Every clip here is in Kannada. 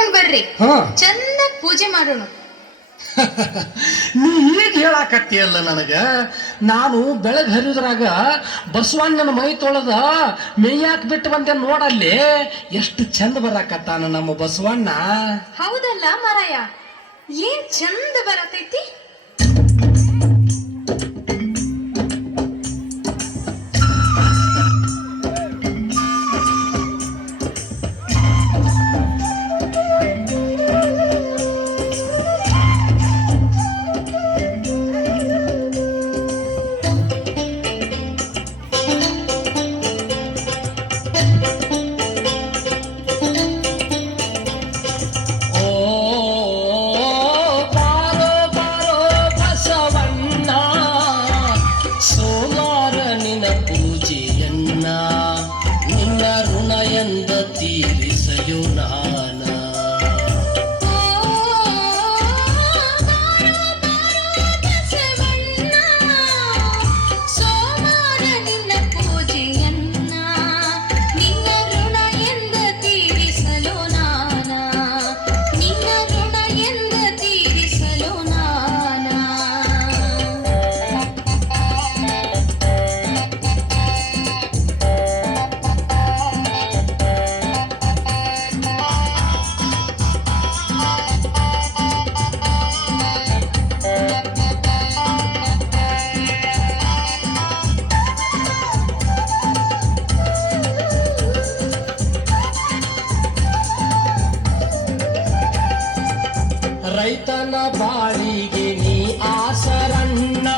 ತಗೊಂಡ್ ಬರ್ರಿ, ಹಾ ಚಂದ ಪೂಜೆ ಮಾಡೋಣ. ನೀ ಈಗ ಹೇಳಾಕತ್ತಿಯಲ್ಲ ನನಗ. ನಾನು ಬೆಳಗ್ಗೆ ಹರಿದ್ರಾಗ ಬಸವಣ್ಣನ ಮೈ ತೊಳೆದ ಮೇಯಾಕ್ ಬಿಟ್ಟು ಬಂದೆ ನೋಡಲ್ಲಿ. ಎಷ್ಟು ಚಂದ ಬರಾಕತ್ತಾನ ನಮ್ಮ ಬಸವಣ್ಣ. ಹೌದಲ್ಲ ಮಾರಾಯ, ಏನ್ ಚಂದ ಬರತೈತಿ. ರೈತನ ಬಾಳಿಗೆ ನೀ ಆಸರಣ್ಣ,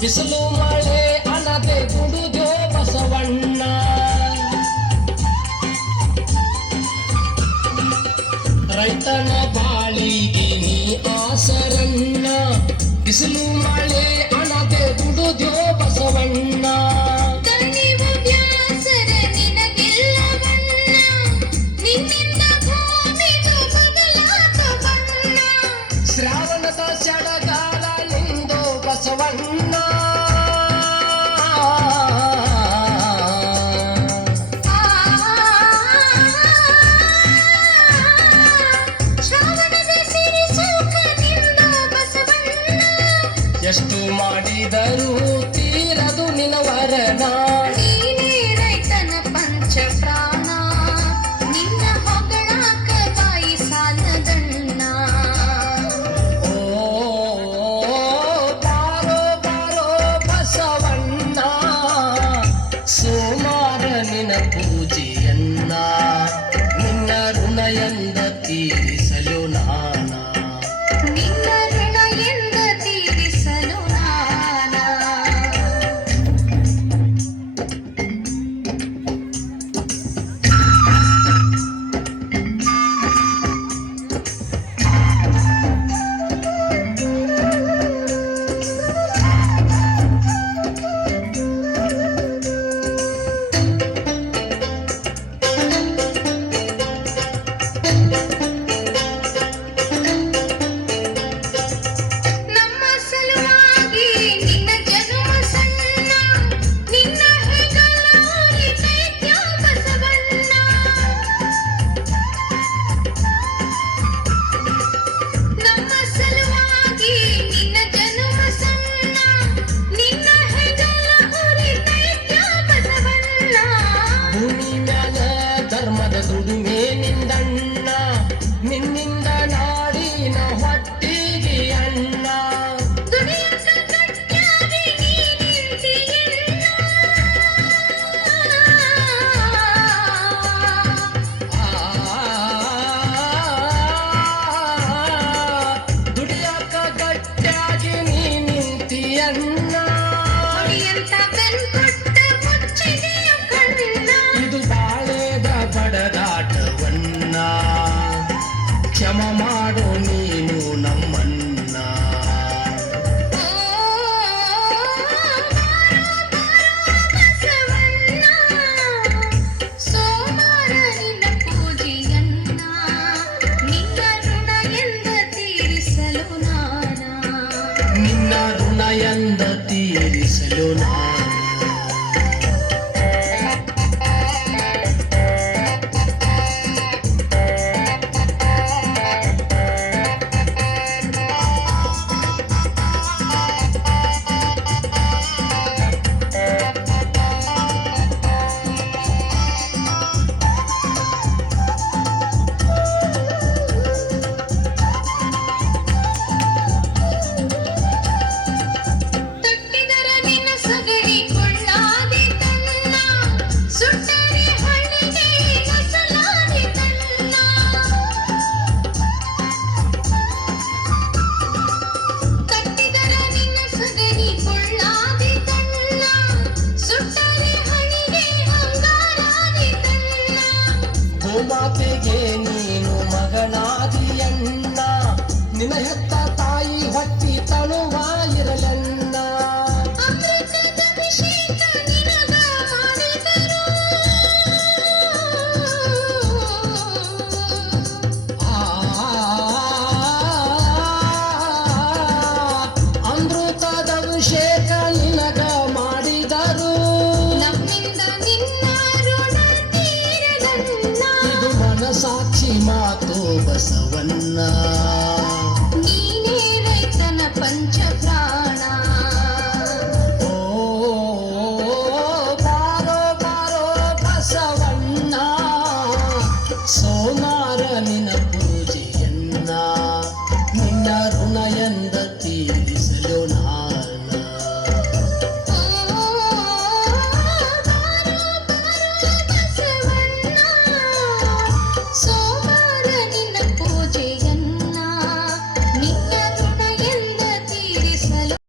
ಬಿಸಿಲು ಮಳೆ ಅನದೆ ದುಡಿದೋ ಬಸವಣ್ಣ. ರೈತನ ಬಾಳಿಗೆ ನೀ ಆಸರಣ್ಣ, ಬಿಸಿಲು ಮಳೆ ಅನದೆ ದುಡಿದೋ ಬಸವಣ್ಣ. ಶ್ರಾವಣದ ಚಡಗಾಲ ನಿಂದು ಬಸವಣ್ಣ. ಎಷ್ಟು ಮಾಡಿದರೂ ತೀರದು ನಿನವರನ. ರೈತನ ಪಂಚ ಪ್ರಾಣ, ನಿನ್ನ ಹೊಗಳಾಕ ಬಾಯಿ ಸಾಲದಣ್ಣ. ಸೋಮಾರ ನಿನ ಪೂಜೆಯನ್ನ, ನಿನ್ನ ಋಣ ಎಂದ ತೀರಿಸಲು ನಾನ. ನಿನ್ನ ಋಣ ಎಂದ ತೀರಿಸಲು ನಾನ. ಧರ್ಮದ ದುಡಿಮೆ ನಿಂದಣ್ಣ, ನಿನ್ನಿಂದ ನಾಡಿನ ಹೊಟ್ಟಿಗೆ ಅಣ್ಣ. ದುಡಿಯಾಕ ಗಟ್ಟಿಯಾಗಿ ನೀ ನಿಂತಿಯಣ್ಣ. ಇದು ಬಾಳೆದ ಬಡದಾಟವನ್ನ, ಕ್ಷಮ ಮಾಡು ನೀನು ನಮ್ಮನ್ನ. ಸೋಮಾರ ನಿನ್ನ ಪೂಜೆಯನ್ನ, ನಿನ್ನ ಋಣ ಎಂದ ತೀರಿಸಲು ನಾನ. ನಿನ್ನ ಋಣ ಎಂದ ತೀರಿಸಲು ನಾನು. ನಿನ್ನ ಹೆತ್ತ ತಾಯಿ ಹೊಟ್ಟಿ ತಳುವ ಇರಲೆನ್ನ ಅಮೃತದ ಅಭಿಷೇಕ ನಿನಗ ಮಾಡಿದರು ಅಮೃತದ ಅಭಿಷೇಕ ನಿನಗ ಮಾಡಿದರು ನಮ್ಮಿಂದ ನಿನ್ನ ಋಣ ತೀರಲನ್ನ ಇದು ಮನಸಾಕ್ಷಿ ಮಾತು ಬಸವಣ್ಣ